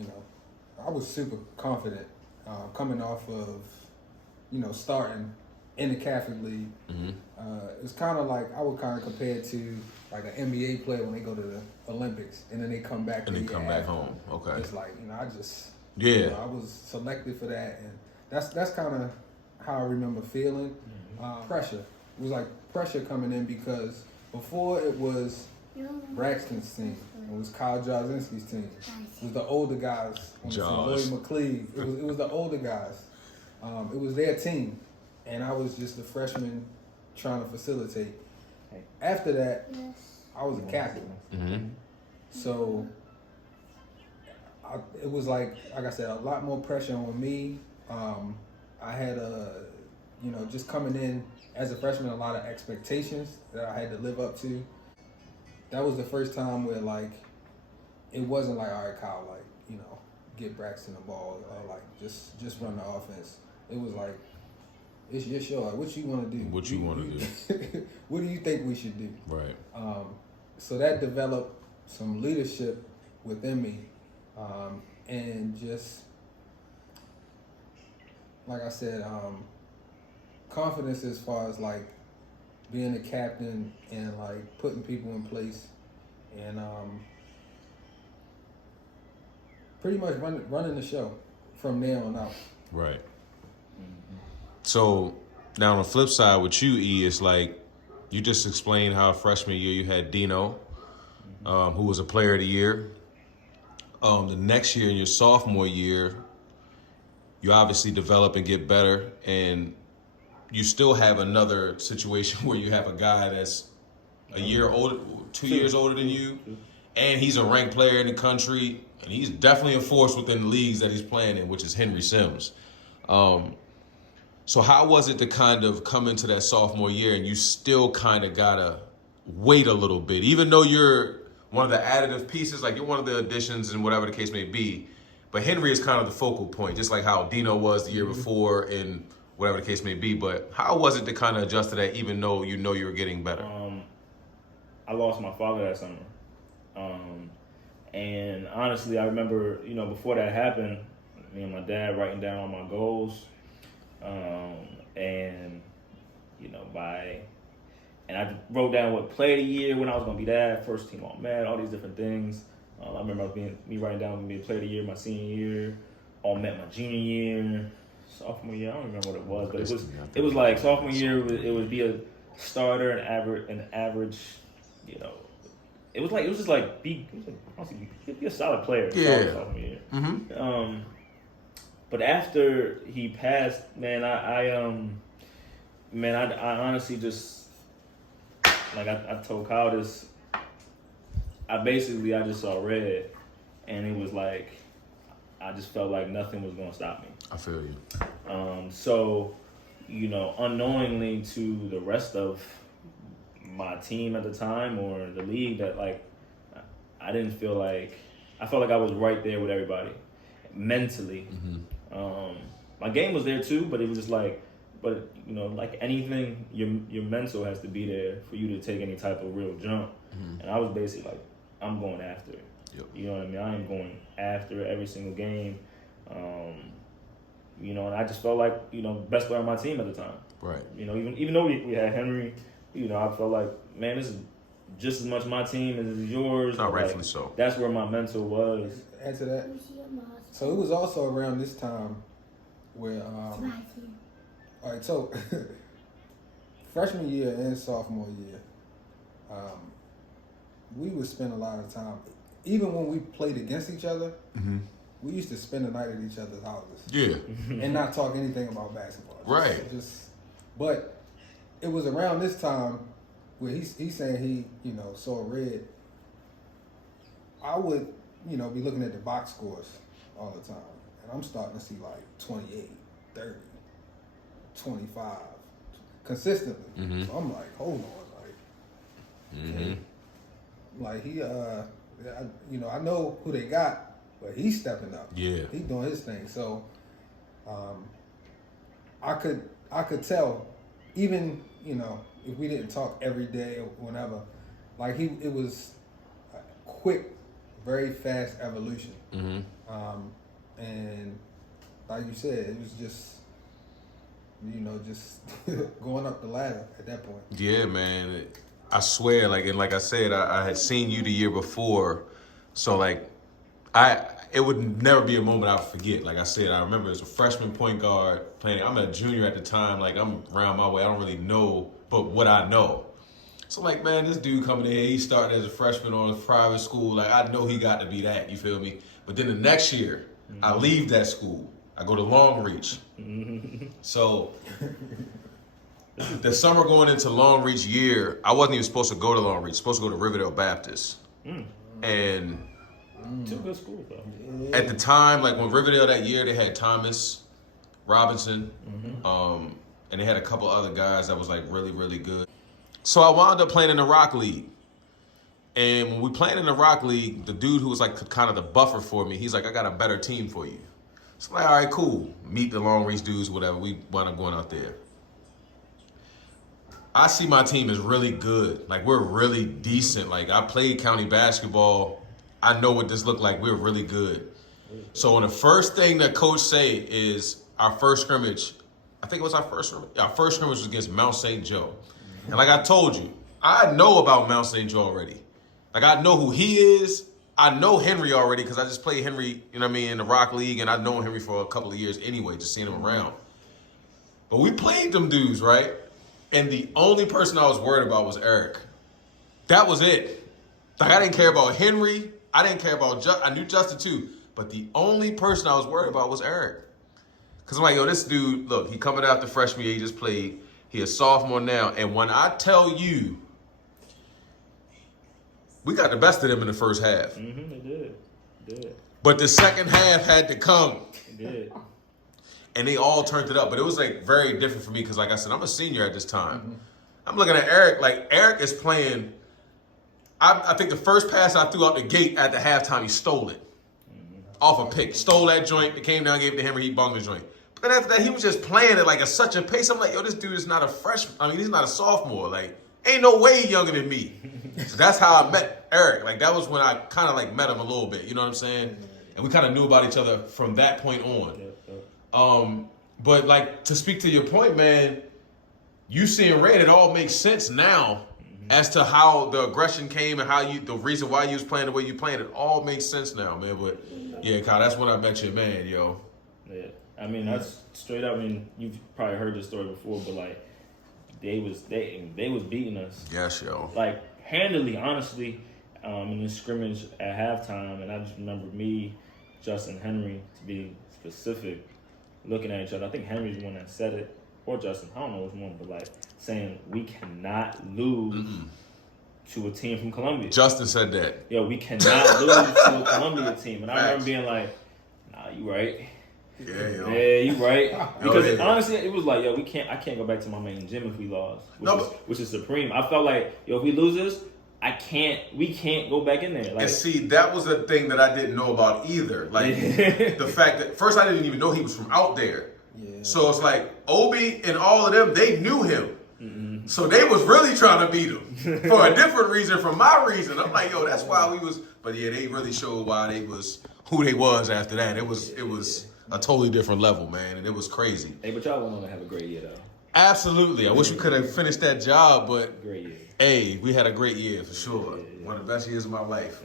you know, I was super confident coming off of, starting in the Catholic League. It's kind of like, I would kind of compare it to like an NBA player when they go to the Olympics and then they come back and then come back home. Okay. It's like, I just, Yeah. I was selected for that, and that's kind of how I remember feeling. Pressure. It was like pressure coming in because before it was Braxton's team. It was Kyle Jarzinski's team. It was the older guys. Lloyd McCleave. It was the older guys. It was their team, and I was just a freshman trying to facilitate. After that, I was a captain. So it was like I said, a lot more pressure on me. I had just coming in as a freshman, a lot of expectations that I had to live up to. That was the first time where like it wasn't like, all right, Kyle, like, get Braxton the ball or like just run the offense. It was like, it's your show. Like, what you want to do? What you want to do? What do you think we should do? Right. So that developed some leadership within me, and just like I said, confidence as far as like being a captain and like putting people in place, and pretty much running the show from there on out. Right. So now on the flip side with you, E, it's like you just explained how freshman year you had Dino, who was a player of the year. The next year in your sophomore year, you obviously develop and get better, and you still have another situation where you have a guy that's a year older, 2 years older than you, and he's a ranked player in the country, and he's definitely a force within the leagues that he's playing in, which is Henry Sims. So how was it to kind of come into that sophomore year and you still kind of gotta wait a little bit, even though you're one of the additive pieces, like you're one of the additions and whatever the case may be, but Henry is kind of the focal point, just like how Dino was the year before and whatever the case may be. But how was it to kind of adjust to that, even though you were getting better? I lost my father that summer. And honestly, I remember, before that happened, me and my dad writing down all my goals. And I wrote down what play of the year, when I was going to be that, first team All-Met, all these different things. I remember me writing down me play of the year my senior year, All-Met my junior year, sophomore year, I don't remember what it was, but it was like sophomore year, it would be a starter, an average, it was just like be a solid player. Yeah. Sophomore year. But after he passed, man, I honestly just, like I told Kyle this, I just saw red, and it was like, I just felt like nothing was going to stop me. I feel you. So, unknowingly to the rest of my team at the time or the league, that like, I felt like I was right there with everybody mentally. My game was there too, but it was just like, like anything, your mental has to be there for you to take any type of real jump. And I was basically like, I'm going after it. Yep. You know what I mean? I am going after every single game. And I just felt like, best player on my team at the time. Right. Even though we had Henry, I felt like, man, this is just as much my team as it is yours. Not like, rightfully so. That's where my mental was. Add to that. So it was also around this time where, all right, so freshman year and sophomore year, we would spend a lot of time, even when we played against each other, we used to spend the night at each other's houses. Yeah. And not talk anything about basketball. Right. But it was around this time where he's saying he, saw red. I would, be looking at the box scores all the time. And I'm starting to see like 28, 30, 25 consistently. So I'm like, hold on, like he I know who they got, but he's stepping up. Yeah. He's doing his thing. So I could tell, even, if we didn't talk every day or whenever, like it was quick very fast evolution. Mm-hmm. And like you said, it was just, just going up the ladder at that point. Yeah, man. I swear, like I said, I had seen you the year before, so like, it would never be a moment I would forget. Like I said, I remember as a freshman point guard playing. I'm a junior at the time. Like I'm around my way. I don't really know, but what I know. So like, man, this dude coming in here, he started as a freshman on a private school. Like I know he got to be that. You feel me? But then the next year, I leave that school. I go to Long Reach. So the summer going into Long Reach year, I wasn't even supposed to go to Long Reach. Supposed to go to Riverdale Baptist. And Two good schools though. at the time, like when Riverdale that year, they had Thomas Robinson, and they had a couple other guys that was like really, really good. So I wound up playing in the Rock League. And when we played in the Rock League, the dude who was like kind of the buffer for me, he's like, I got a better team for you. So I'm like, all right, cool. Meet the Long Reach dudes, whatever. We wound up going out there. I see my team is really good. Like, we're really decent. Like, I played county basketball. I know what this looked like. We're really good. So when the first thing that coach say is our first scrimmage, I think it was our first scrimmage. Our first scrimmage was against Mount St. Joe. And like I told you, I know about Mount St. Joe already. Like, I know who he is. I know Henry already because I just played Henry, you know what I mean, in the Rock League, and I've known Henry for a couple of years anyway, just seeing him around. But we played them dudes, right? And the only person I was worried about was Eric. That was it. Like, I didn't care about Henry. I didn't care about I knew Justin too. But the only person I was worried about was Eric. Because I'm like, yo, this dude, look, he coming after freshman year. He just played. He a sophomore now. And when I tell you, we got the best of them in the first half. They did. But the second half had to come. They did. And they all turned it up. But it was like very different for me because, like I said, I'm a senior at this time. I'm looking at Eric. Like, Eric is playing. I think the first pass I threw out the gate at the halftime, he stole it. Off a pick. Stole that joint. It came down, gave it to Henry. He bunged the joint. But then after that, he was just playing it like at such a pace. I'm like, yo, this dude is not a freshman. I mean, he's not a sophomore. Like, ain't no way he younger than me. So that's how I met Eric. Like, that was when I kind of like met him a little bit. You know what I'm saying? And we kind of knew about each other from that point on. But like, to speak to your point, man, you seeing Red, it all makes sense now as to how the aggression came and how the reason why you was playing the way you playing. It all makes sense now, man. But yeah, Kyle, that's when I met your man, yo. Yeah, I mean, that's straight up. I mean, you've probably heard this story before, but like, they was beating us. Yes, yo. Like, handily, honestly, in the scrimmage at halftime, and I just remember me, Justin, Henry, to be specific, looking at each other. I think Henry's the one that said it, or Justin, I don't know which one, but like saying we cannot lose to a team from Columbia. Justin said that. Yo, we cannot lose to a Columbia team, and I remember being like, nah, you right. Yeah, yo. Yeah, you right. Because honestly, it was like, yo, I can't go back to my main gym if we lost, which is supreme. I felt like, yo, if we lose this, we can't go back in there. Like, and see, that was the thing that I didn't know about either. Like, the fact that, first I didn't even know he was from out there. Yeah. So it's like, Obi and all of them, they knew him. So they was really trying to beat him for a different reason from my reason. I'm like, yo, that's why we was, but yeah, they really showed why they was who they was after that. It was a totally different level, man, and it was crazy. Hey, but y'all went on to have a great year, though. Absolutely. I wish we could have finished that job, but great year. Hey, we had a great year for sure. One of the best years of my life.